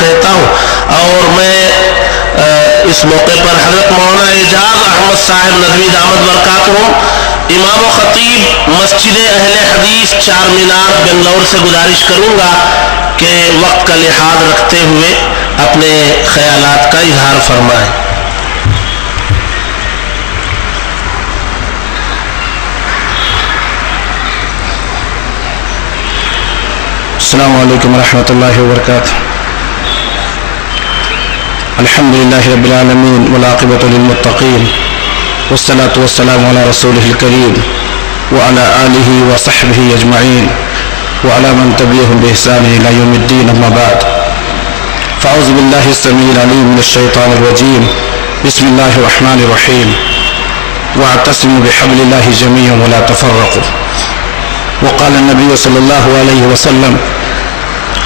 کہتا ہوں. اور میں اس موقع پر حضرت مولانا اعجاز احمد صاحب ندوی دامت برکاتہم امام و خطیب مسجد اہل حدیث چار مینار بنگلور سے گزارش کروں گا کہ وقت کا لحاظ رکھتے ہوئے اپنے خیالات کا اظہار فرمائیں. السلام علیکم ورحمۃ اللہ وبرکاتہ. الحمد للہ رب العالمین والعاقبۃ للمتقین والصلاة والسلام علی رسولہ الکریم وعلی آلہ وصحبہ اجمعین وعلی من تبعهم بإحسان الی یوم الدین. اما بعد فاعوذ باللہ السمیع العلیم من الشیطان الرجیم. بسم اللہ الرحمن الرحیم. واعتصموا بحبل اللہ جميعا ولا تفرقوا. وقال النبی صلی اللہ علیہ وسلم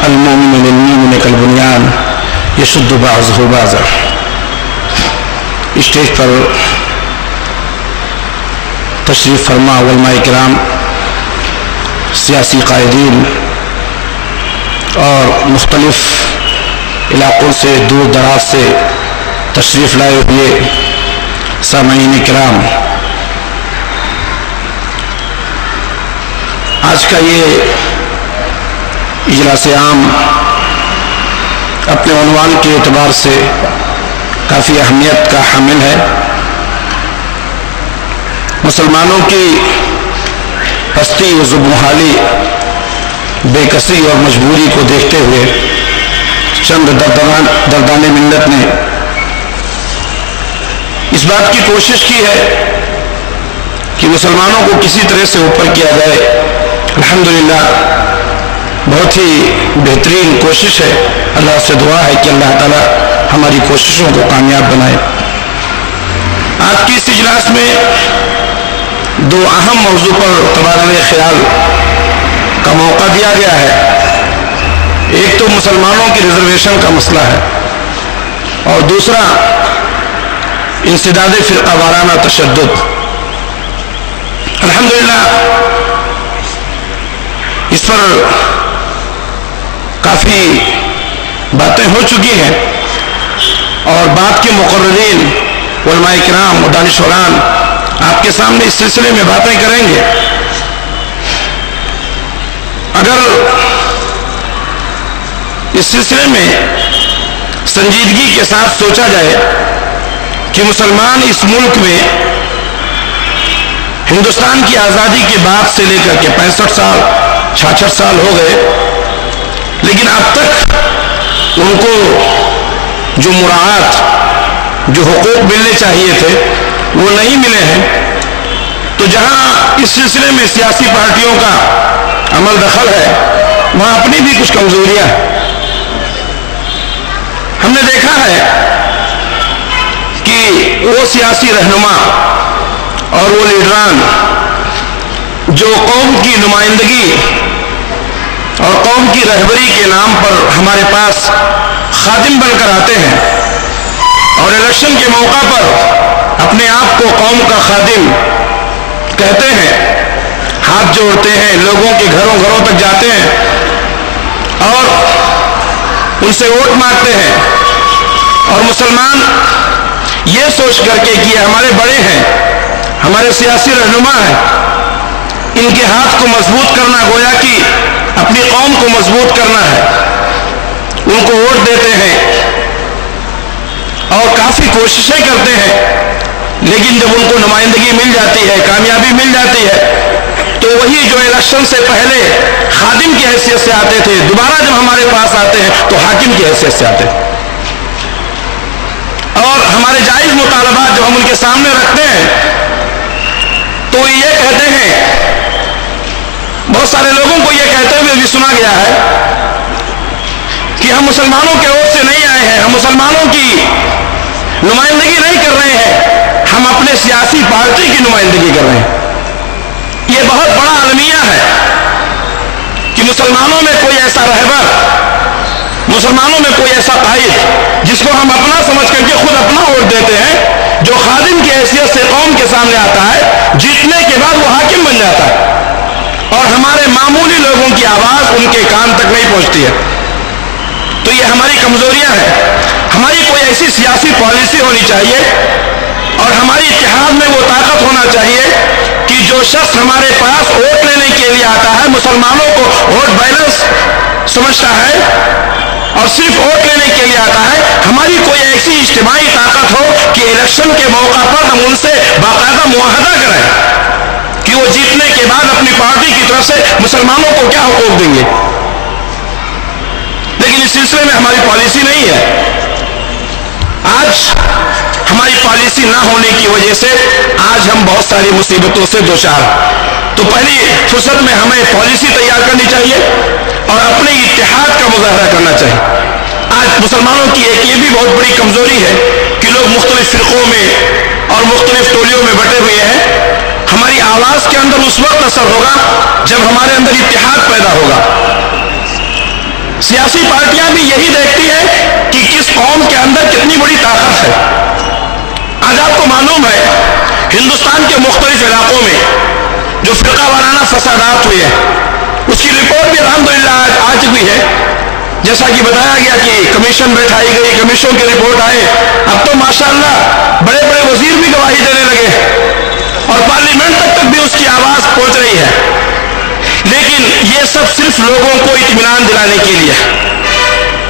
المؤمن للمؤمن كالبنيان يشد بعضه بعضا. اسٹیج پر تشریف فرما علماء کرام، سیاسی قائدین اور مختلف علاقوں سے دور دراز سے تشریف لائے ہوئے سامعین کرام، آج کا یہ اجلاس عام اپنے عنوان کے اعتبار سے کافی اہمیت کا حامل ہے. مسلمانوں کی پستی و زبحالی، بے کسی اور مجبوری کو دیکھتے ہوئے چند دردان ملت نے اس بات کی کوشش کی ہے کہ مسلمانوں کو کسی طرح سے اوپر کیا جائے. الحمدللہ بہت ہی بہترین کوشش ہے. اللہ سے دعا ہے کہ اللہ تعالی ہماری کوششوں کو کامیاب بنائے. آج کی اس اجلاس میں دو اہم موضوع پر تبادلہ خیال کا موقع دیا گیا ہے. ایک تو مسلمانوں کی ریزرویشن کا مسئلہ ہے اور دوسرا انسداد فرقہ وارانہ تشدد. الحمدللہ اس پر کافی باتیں ہو چکی ہیں اور بات کے مقررین علماء کرام و دانشوران آپ کے سامنے اس سلسلے میں باتیں کریں گے. اگر اس سلسلے میں سنجیدگی کے ساتھ سوچا جائے کہ مسلمان اس ملک میں ہندوستان کی آزادی کے بعد سے لے کر کے 65 سال 66 سال ہو گئے، لیکن اب تک ان کو جو مراعات، جو حقوق ملنے چاہیے تھے وہ نہیں ملے ہیں. تو جہاں اس سلسلے میں سیاسی پارٹیوں کا عمل دخل ہے وہاں اپنی بھی کچھ کمزوریاں ہیں. ہم نے دیکھا ہے کہ وہ سیاسی رہنما اور وہ لیڈران جو قوم کی نمائندگی اور قوم کی رہبری کے نام پر ہمارے پاس خادم بن کر آتے ہیں اور الیکشن کے موقع پر اپنے آپ کو قوم کا خادم کہتے ہیں، ہاتھ جوڑتے ہیں، لوگوں کے گھروں تک جاتے ہیں اور ان سے ووٹ مانگتے ہیں. اور مسلمان یہ سوچ کر کے کہ ہمارے بڑے ہیں، ہمارے سیاسی رہنما ہیں، ان کے ہاتھ کو مضبوط کرنا گویا کہ اپنی قوم کو مضبوط کرنا ہے، ان کو ووٹ دیتے ہیں اور کافی کوششیں کرتے ہیں. لیکن جب ان کو نمائندگی مل جاتی ہے، کامیابی مل جاتی ہے، تو وہی جو الیکشن سے پہلے خادم کی حیثیت سے آتے تھے دوبارہ جب ہمارے پاس آتے ہیں تو حاکم کی حیثیت سے آتے ہیں. اور ہمارے جائز مطالبات جو ہم ان کے سامنے رکھتے ہیں تو یہ کہتے ہیں، بہت سارے لوگوں کو یہ کہتے ہوئے بھی سنا گیا ہے کہ ہم مسلمانوں کے ووٹ سے نہیں آئے ہیں، ہم مسلمانوں کی نمائندگی نہیں کر رہے ہیں، ہم اپنے سیاسی پارٹی کی نمائندگی کر رہے ہیں. یہ بہت بڑا المیہ ہے کہ مسلمانوں میں کوئی ایسا رہبر، مسلمانوں میں کوئی ایسا قائد جس کو ہم اپنا سمجھ کر کے خود اپنا ووٹ دیتے ہیں، جو خادم کی حیثیت سے قوم کے سامنے آتا ہے، جیتنے کے بعد وہ حاکم بن جاتا ہے اور ہمارے معمولی لوگوں کی آواز ان کے کان تک نہیں پہنچتی ہے. تو یہ ہماری کمزوریاں ہیں. ہماری کوئی ایسی سیاسی پالیسی ہونی چاہیے اور ہماری اتحاد میں وہ طاقت ہونا چاہیے کہ جو شخص ہمارے پاس ووٹ لینے کے لیے آتا ہے، مسلمانوں کو ووٹ بیلنس سمجھتا ہے اور صرف ووٹ لینے کے لیے آتا ہے، ہماری کوئی ایسی اجتماعی طاقت ہو کہ الیکشن کے موقع پر ہم ان سے باقاعدہ معاہدہ کریں کہ وہ جیتنے کے بعد اپنی پارٹی کی طرف سے مسلمانوں کو کیا حقوق دیں گے. لیکن اس سلسلے میں ہماری پالیسی نہیں ہے. آج ہماری پالیسی نہ ہونے کی وجہ سے آج ہم بہت ساری مصیبتوں سے دوچار. تو پہلی فرصت میں ہمیں پالیسی تیار کرنی چاہیے اور اپنے اتحاد کا مظاہرہ کرنا چاہیے. آج مسلمانوں کی ایک یہ بھی بہت بڑی کمزوری ہے کہ لوگ مختلف فرقوں میں اور مختلف ٹولیوں میں بٹے ہوئے ہیں. ہماری آواز کے اندر اس وقت اثر ہوگا جب ہمارے اندر اتحاد پیدا ہوگا. سیاسی پارٹیاں بھی یہی دیکھتی ہیں کہ کس قوم کے اندر کتنی بڑی طاقت ہے. آج آپ کو معلوم ہے ہندوستان کے مختلف علاقوں میں جو فرقہ وارانہ فسادات ہوئے ہیں اس کی رپورٹ بھی الحمدللہ آ چکی ہے. جیسا کہ بتایا گیا کہ کمیشن بیٹھائی گئی، کمیشن کی رپورٹ آئے. اب تو ماشاءاللہ بڑے بڑے وزیر بھی گواہی دینے لگے اور پارلیمنٹ تک بھی اس کی آواز پہنچ رہی ہے. لیکن یہ سب صرف لوگوں کو اطمینان دلانے کے لیے،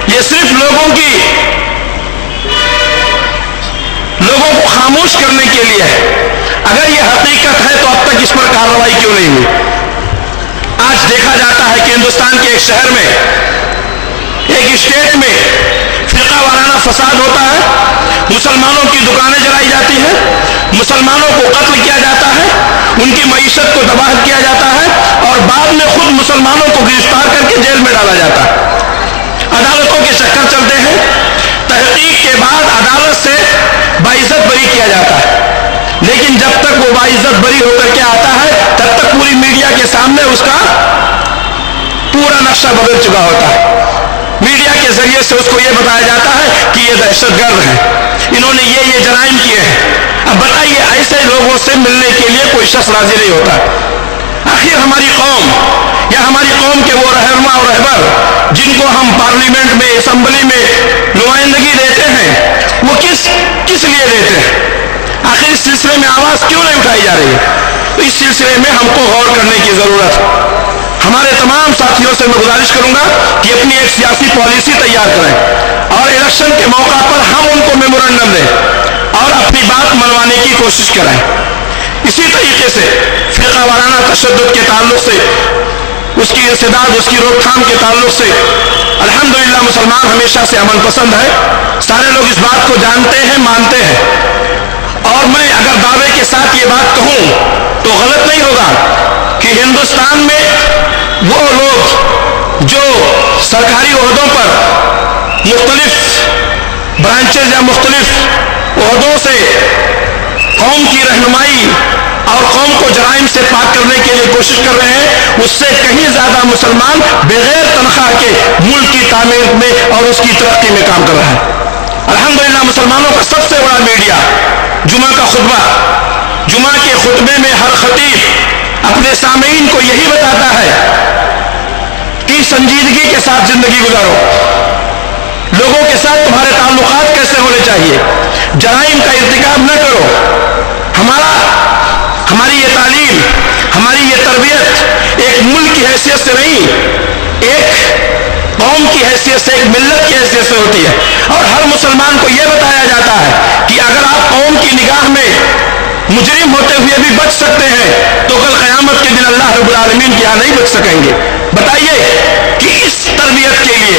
یہ صرف لوگوں کو خاموش کرنے کے لیے ہے. اگر یہ حقیقت ہے تو اب تک اس پر کارروائی کیوں نہیں ہوئی؟ آج دیکھا جاتا ہے کہ ہندوستان کے ایک شہر میں، ایک اسٹیٹ میں فرقہ وارانہ فساد ہوتا ہے، مسلمانوں کی دکانیں جلائی جاتی ہیں، مسلمانوں کو قتل کیا جاتا ہے، ان کی معیشت کو تباہ کیا جاتا ہے اور بعد میں خود مسلمانوں کو گرفتار کر کے جیل میں ڈالا جاتا ہے. عدالتوں کے چکر چلتے ہیں، تحقیق کے بعد عدالت سے باعزت بری کیا جاتا ہے. لیکن جب تک وہ باعزت بری ہو کر کے آتا ہے تب تک پوری میڈیا کے سامنے اس کا پورا نقشہ بدل چکا ہوتا ہے. میڈیا کے ذریعے سے اس کو یہ بتایا جاتا ہے کہ یہ دہشت گرد ہیں، انہوں نے یہ جرائم کیے ہیں. اب بتائیے ایسے لوگوں سے ملنے کے لیے کوئی شخص راضی نہیں ہوتا. آخر ہماری قوم یا ہماری قوم کے وہ رہنما اور رہبر جن کو ہم پارلیمنٹ میں، اسمبلی میں نمائندگی دیتے ہیں، وہ کس لیے دیتے ہیں؟ آخر اس سلسلے میں آواز کیوں نہیں اٹھائی جا رہی ہے؟ اس سلسلے میں ہم کو غور کرنے کی ضرورت ہے. ہمارے تمام ساتھیوں سے میں گزارش کروں گا کہ اپنی ایک سیاسی پالیسی تیار کریں اور الیکشن کے موقع پر ہم ان کو میمورنڈم دیں اور اپنی بات منوانے کی کوشش کریں. اسی طریقے سے فرقہ وارانہ تشدد کے تعلق سے، اس کی انسداد، اس کی روک تھام کے تعلق سے الحمدللہ مسلمان ہمیشہ سے امن پسند ہے. سارے لوگ اس بات کو جانتے ہیں، مانتے ہیں. اور میں اگر دعوے کے ساتھ یہ بات کہوں تو غلط نہیں ہوگا کہ ہندوستان میں وہ لوگ جو سرکاری عہدوں پر مختلف برانچز یا مختلف عہدوں سے قوم کی رہنمائی اور قوم کو جرائم سے پاک کرنے کے لیے کوشش کر رہے ہیں، اس سے کہیں زیادہ مسلمان بغیر تنخواہ کے ملک کی تعمیر میں اور اس کی ترقی میں کام کر رہا ہے. الحمدللہ مسلمانوں کا سب سے بڑا میڈیا جمعہ کا خطبہ، جمعہ کے خطبے میں ہر خطیب اپنے سامعین کو یہی بتاتا ہے کہ سنجیدگی کے ساتھ زندگی گزارو، لوگوں کے ساتھ تمہارے تعلقات کیسے ہونے چاہیے، جرائم کا ارتکاب نہ کرو. ہماری یہ تعلیم، ہماری یہ تربیت ایک ملک کی حیثیت سے نہیں، ایک قوم کی حیثیت سے، ایک ملت کی حیثیت سے ہوتی ہے. اور ہر مسلمان کو یہ بتایا جاتا ہے کہ اگر آپ قوم کی نگاہ میں مجرم ہوتے ہوئے بھی بچ سکتے ہیں تو کل قیامت کے دن اللہ رب العالمین کے یہاں نہیں بچ سکیں گے. بتائیے کہ اس تربیت کے لیے،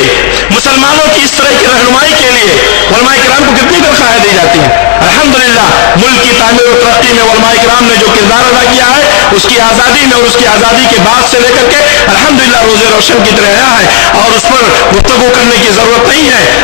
مسلمانوں کی اس طرح کی رہنمائی کے لیے علماء کرام کو کتنی تنخواہیں دی جاتی ہیں. الحمدللہ ملک کی تعمیر و ترقی میں علماء کرام نے جو کردار ادا کیا ہے، اس کی آزادی میں اور اس کی آزادی کے بعد سے لے کر کے الحمدللہ روزے روشن کی طرح رہا ہے اور اس پر گفتگو کرنے کی ضرورت نہیں ہے.